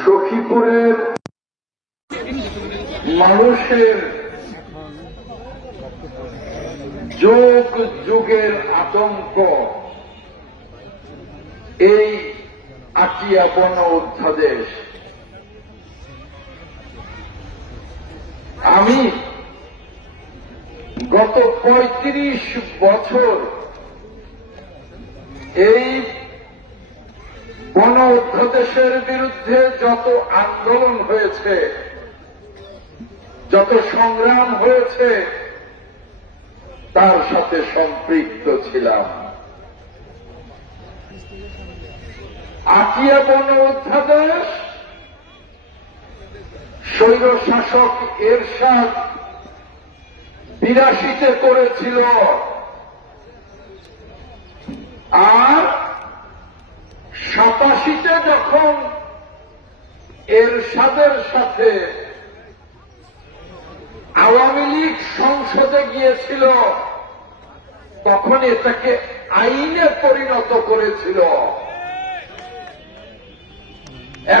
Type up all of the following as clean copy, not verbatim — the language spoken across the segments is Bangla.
সখীপুরের মানুষের যুগ যুগের আতঙ্ক এই আটিয়া বন অধ্যাদেশ। আমি গত ৩৫ বছর এই বন অধ্যাদেশের বিরুদ্ধে যত আন্দোলন হয়েছে, যত সংগ্রাম হয়েছে, তার সাথে সম্পৃক্ত ছিলাম। আটিয়া বন অধ্যাদেশ স্বৈরশাসক এরশাদ ৮২তে করেছিল, আর ৮৭তে যখন এরশাদের সাথে আওয়ামী লীগ সংসদে গিয়েছিল তখন এটাকে আইনে পরিণত করেছিল।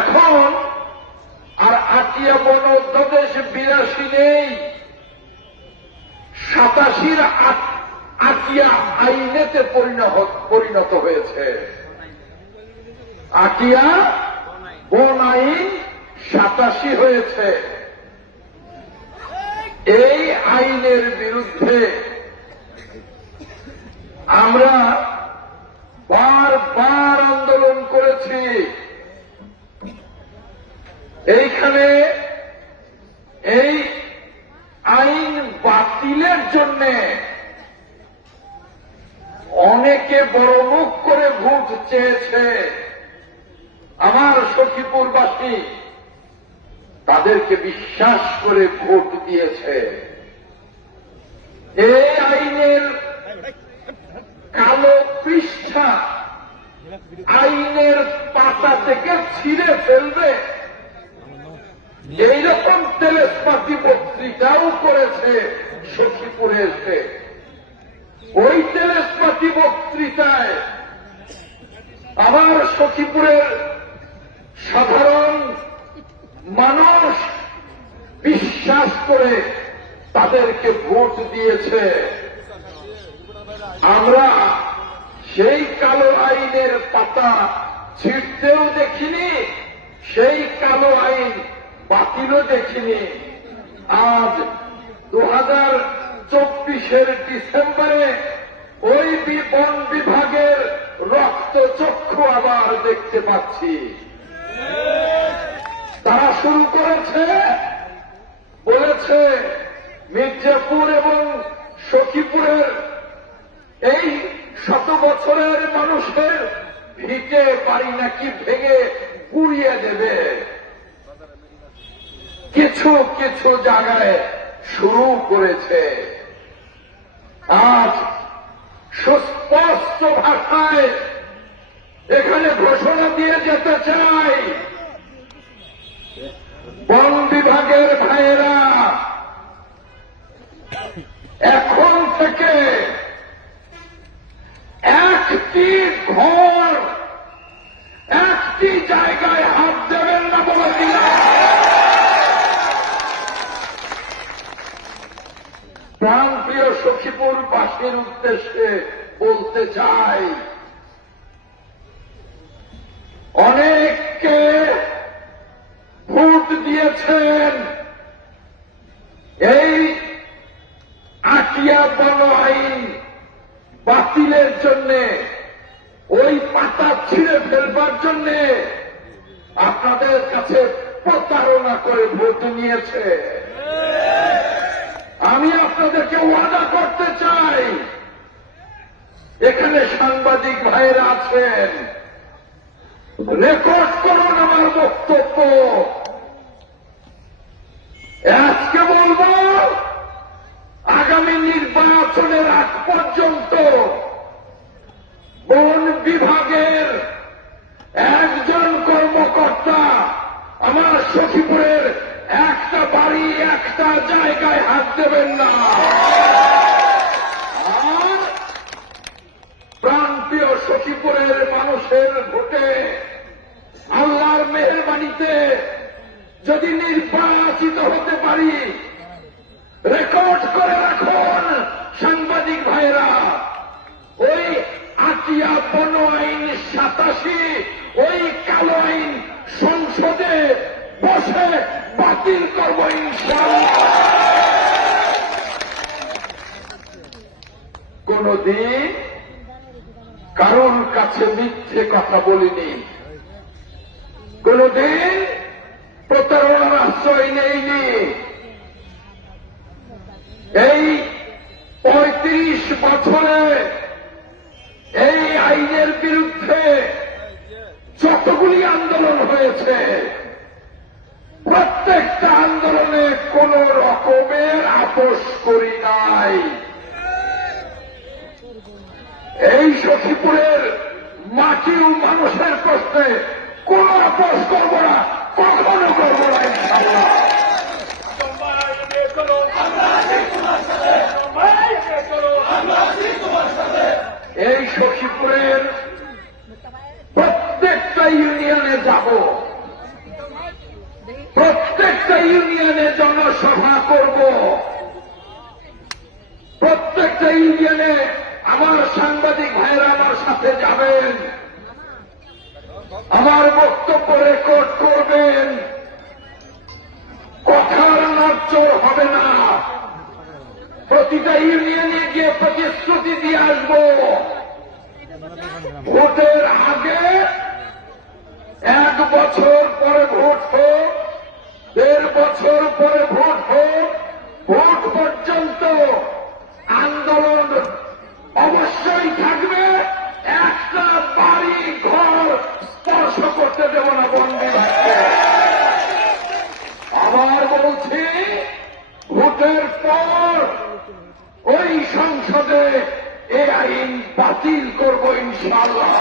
এখন আর আটিয়া বন অধ্যাদেশ ৮২ নেই, ৮৭র আটিয়া আইনেতে পরিণত হয়েছে। আটিয়া বন আইন ৮৭ হয়েছে। এই আইনের বিরুদ্ধে আমরা বারবার আন্দোলন করেছি। এইখানে এই আইন বাতিলের জন্য অনেকে বড় মুখ করে ভোট চেয়েছে। আমার সখীপুরবাসী তাদেরকে বিশ্বাস করে ভোট দিয়েছে। এই আইনের কালো পৃষ্ঠা আইনের পাতা থেকে ছিঁড়ে ফেলবে, এইরকম তেলেসপাতি বক্তৃতাও করেছে সখীপুরে এসে। ওই তেলেসপাতি বক্তৃতায় আবার সখীপুরের সাধারণ মানুষ বিশ্বাস করে তাদেরকে ভোট দিয়েছে। আমরা সেই কালো আইনের পাতা ছিঁড়তেও দেখিনি, সেই কালো আইন বাতিলও দেখিনি। আজ 2024-এর ডিসেম্বরে ওই বন বিভাগের রক্তচক্ষু আবার দেখতে পাচ্ছি। তারা শুরু করেছে, বলেছে মির্জাপুর এবং সখীপুরের এই ১০০ বছরের মানুষের ভিটে বাড়ি নাকি ভেঙে গুড়িয়ে দেবে। কিছু কিছু জায়গায় শুরু করেছে। আজ সুস্পষ্ট ভাষায় এখানে ঘোষণা দিয়ে যেতে চাই, বন বিভাগের ভাইয়েরা এখন থেকে একটি ঘর, একটি জায়গায় হাত দেবেন না বলে দিলাম। প্রাণপ্রিয় সখীপুরবাসীর উদ্দেশ্যে বলতে চাই, অনেককে ভোট দিয়েছেন এই আটিয়া বন আইন বাতিলের জন্য, ওই পাতা ছিঁড়ে ফেলবার জন্য আপনাদের কাছে প্রতারণা করে ভোট নিয়েছে। আমি আপনাদেরকে ওয়াদা করতে চাই, এখানে সাংবাদিক ভাইয়েরা আছেন, রেকর্ড করুন আমার বক্তব্য। আজকে বলবো, আগামী নির্বাচনের আগ পর্যন্ত বন বিভাগের একজন কর্মকর্তা আমার সখীপুরের একটা বাড়ি, একটা জায়গায় হাত দেবেন না। আর প্রান্তীয় সখীপুরের মানুষের ভোটে যদি নির্বাচিত হতে পারি, রেকর্ড করে রাখুন সাংবাদিক ভাইরা, ওই আটিয়া বন আইন 87, ওই কালো আইন সংসদে বসে বাতিল করব ইনশাআল্লাহ। কোনদিন কারোর কাছে মিথ্যে কথা বলিনি, কোনদিন প্রতারণার আশ্রয় নেইনি। এই 35 বছরে এই আইনের বিরুদ্ধে যতগুলি আন্দোলন হয়েছে, প্রত্যেকটা আন্দোলনে কোন রকমের আপোষ করি নাই। এই সখীপুরের মাটি ও মানুষের প্রশ্নে কোন আপোষ করব না, কখনো করব না ইনশাআল্লাহ। এই সখীপুরের প্রত্যেকটা ইউনিয়নে যাব, প্রত্যেকটা ইউনিয়নে জনসভা করব, প্রত্যেকটা ইউনিয়নে আমার সাংবাদিক ভাইরা আমার সাথে যাবেন, আমার বক্তব্য রেকর্ড করবেন, কথার নড়চড় হবে না। প্রতিটা ইউনিয়নে গিয়ে প্রতিশ্রুতি দিয়ে আসব, ভোটের আগে 1 বছর পরে ভোট হোক, 1.5 বছর পরে ভোট হোক, ভোট পর্যন্ত আন্দোলন অবশ্যই থাকবে। একটা বাড়ি ঘর স্পর্শ করতে দেব না বন্দী ভাইকে। আবার বলছি, ভোটের পর ওই সংসদে এই আইন বাতিল করব ইনশাআল্লাহ।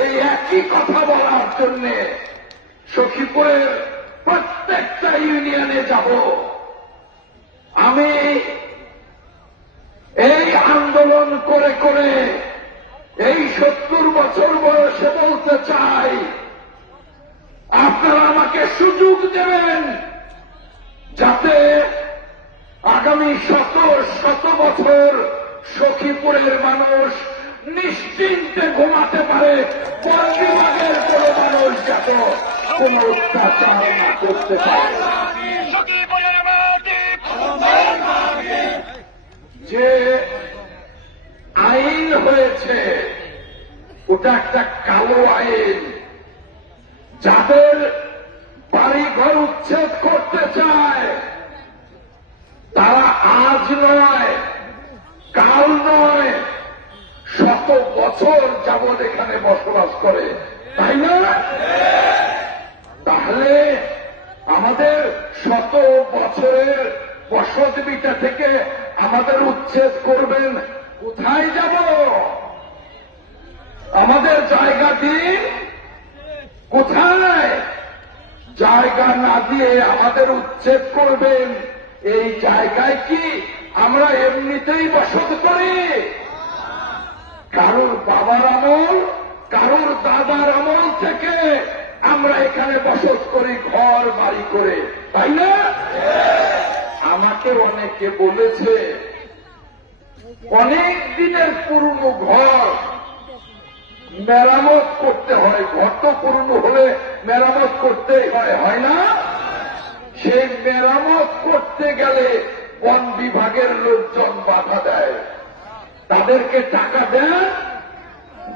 এই একই কথা বলার জন্য সখীপুরের প্রত্যেকটা ইউনিয়নে যাব। আমি এই আন্দোলন করে করে এই 70 বছর বয়সে বলতে চাই, আপনারা আমাকে সুযোগ দেবেন যাতে আগামী শত বছর সখীপুরের মানুষ নিশ্চিন্তে ঘুমাতে পারে, বিভাগের কোন মানুষ যাতে কোন অত্যাচার না করতে পারে। যে আইন হয়েছে ওটা একটা কালো আইন। যাদের বাড়িঘর উচ্ছেদ করতে চায় তারা আজ নয়, কাল নয়, 100 বছর যাবৎ এখানে বসবাস করে, তাই না? তাহলে আমাদের 100 বছরের বসতভিটা থেকে আমাদের উচ্ছেদ করবেন, কোথায় যাব? আমাদের জায়গা দিন, কোথায়? জায়গা না দিয়ে আমাদের উচ্ছেদ করবেন, এই জায়গায় কি আমরা এমনিতেই বসত করি? কারোর বাবার আমল, কারোর দাদার আমল থেকে আমরা এখানে বসত করি, ঘর বাড়ি করে, তাই না? আমাকে অনেকে বলেছে অনেক দিনের পুরনো ঘর মেরামত করতে হয়, ঘর তো পুরনো হলে মেরামত করতেই হয়, হয় না? সেই মেরামত করতে গেলে বন বিভাগের লোকজন বাধা দেয়, তাদেরকে টাকা দেন,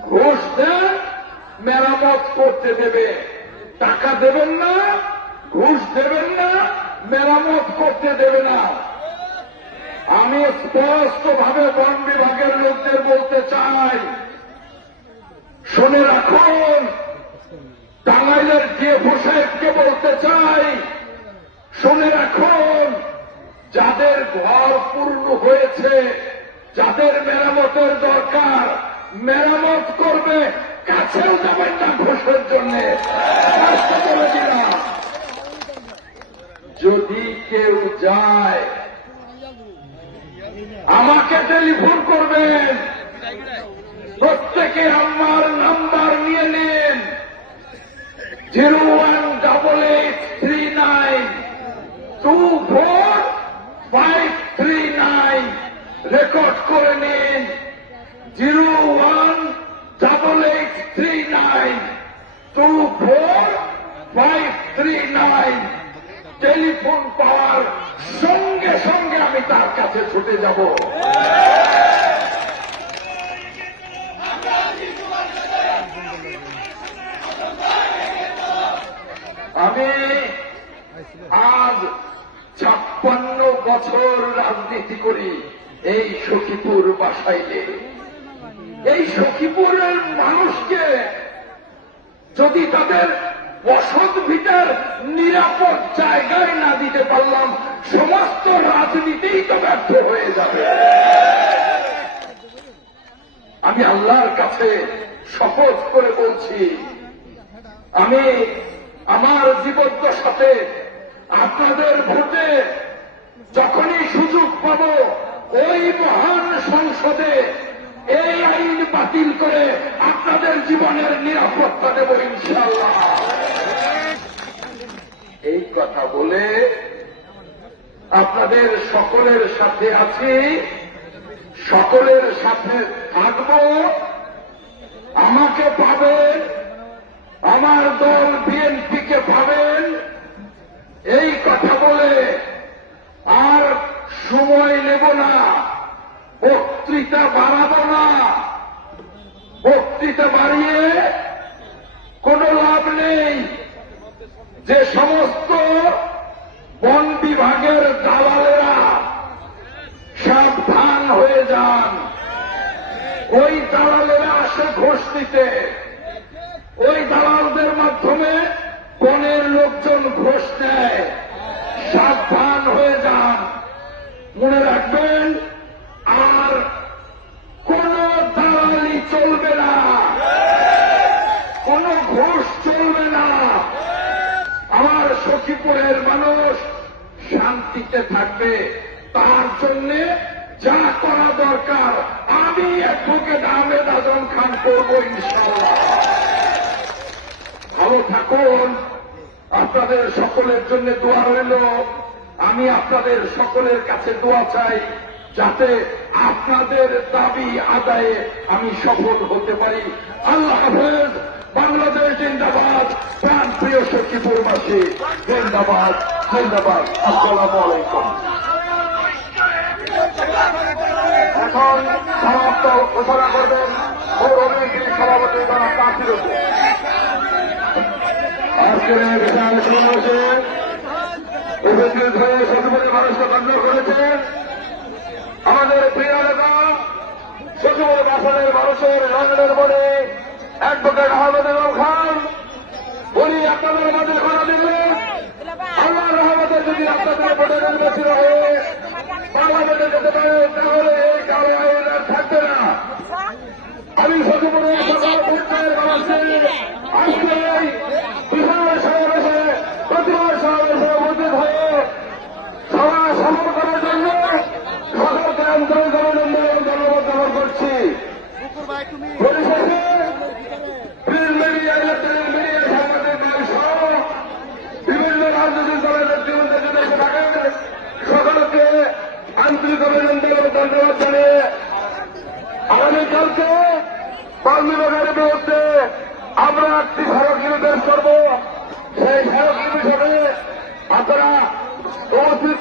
ঘুষ দেন, মেরামত করতে দেবে। টাকা দেবেন না, ঘুষ দেবেন না, মেরামত করতে দেবে না। আমি স্পষ্টভাবে বন বিভাগের লোকদের বলতে চাই, শুনে রাখুন, টাঙ্গাইলের ডিএফও সাহেবকে বলতে চাই, শুনে রাখুন, যাদের ঘর পূর্ণ হয়েছে, যাদের মেরামতের দরকার, মেরামত করবে, কাছেও যাবেন না ঘুষের জন্য। বলে দিলাম, যদি কেউ যায় আমাকে টেলিফোন করবেন, প্রত্যেকে আমার নাম্বার নিয়ে নিন, 01 8839 24539 রেকর্ড করে নিন। 018839 24539 টেলিফোন পাওয়ার সঙ্গে সঙ্গে আমি তার কাছে ছুটে যাব। আমি আজ 56 বছর রাজনীতি করি এই সখীপুর বাসাইলে। এই সখীপুরের মানুষকে যদি তাদের বসত ভিটার নিরাপদ জায়গায় না দিতে পারলাম, সমস্ত রাজনীতিই তো ব্যর্থ হয়ে যাবে। আমি আল্লাহর কাছে শপথ করে বলছি, আমি আমার জীবদ্দশাতে আপনাদের ভোটে যখনই সুযোগ পাব, ওই মহান সংসদে এই আইন বাতিল করে আপনাদের জীবনের নিরাপত্তা দেব ইনশাআল্লাহ। এই কথা বলে আপনাদের সকলের সাথে আছি, সকলের সাথে থাকব। আমাকে পাবেন, আমার দল বিএনপিকে পাবেন, এই কথা বলে আর সময় নেব না, বক্তৃতা বাড়াবো না। বক্তৃতা বাড়িয়ে কোনো লাভ নেই। যে সমস্ত বন বিভাগের দালালেরা সাবধান হয়ে যান। ওই দালালেরা আসে ঘুষ দিতে, ওই দালালদের মাধ্যমে বনের লোকজন ঘুষ নেয়। সাবধান হয়ে যান। মনে রাখবেন, আর কোন দালালি চলবে না, কোন ঘুষ চলবে না। আমার সখীপুরের মানুষ শান্তিতে থাকবে, তার জন্য যা করা দরকার আমি অ্যাডভোকেট আহমেদ আজম খান করব ইনশাআল্লাহ। ভালো থাকুন। আপনাদের সকলের জন্য দোয়া রইল। আমি আপনাদের সকলের কাছে দোয়া চাই, যাতে আপনাদের দাবি আদায়ে আমি সফল হতে পারি। আল্লাহ হাফেজ। বাংলাদেশ জিন্দাবাদ। প্রাণ প্রিয় সখীপুরবাসী জিন্দাবাদ, জিন্দাবাদ। আসসালামু আলাইকুম। এখন সমাপ্ত ঘোষণা করবেন পৌরবিএনপির সভাপতি জনাব তাসির হোসেন। আজকের এই বিশাল সমাবেশে উপস্থিত হয়ে সখীপুরের মানুষকে ধন্য করেছেন আমাদের প্রিয় নেতা সখীপুর বাসালের মানুষের রঙের বলে অ্যাডভোকেট আহমেদ আজম খান। বলি আপনাদের মাঝে করা দিলেন আল্লাহর রহমতে যদি আপনাদের ভোটে নির্বাচিত হয়ে পার্লামেন্টে যেতে পারে, তাহলে এই কালো আইন আর থাকবে না। আমি সখীপুরের সকল পর্যায়ের মানুষকে আজকে বিশাল সমাবেশে প্রতিবাদ সমাবেশে উপস্থিত হয়ে সভা সফল করার জন্য সকলকে আন্তরিক অভিনন্দন এবং ধন্যবাদ জ্ঞাপন করছি। পরিশেষে প্রিন্ট মিডিয়া, ইলেকট্রনিক মিডিয়া, সাংবাদিক ভাই সহ বিভিন্ন রাজনৈতিক দলের নেতৃবৃন্দ যদি এসে থাকেন, সকলকে আন্তরিক অভিনন্দন এবং ধন্যবাদ জানিয়ে আগামীকালকে বন বিভাগের বিরুদ্ধে আমরা একটি স্মারকলিপি পেশ করব। সেই স্মারকলিপি সঙ্গে আপনারা উপস্থিত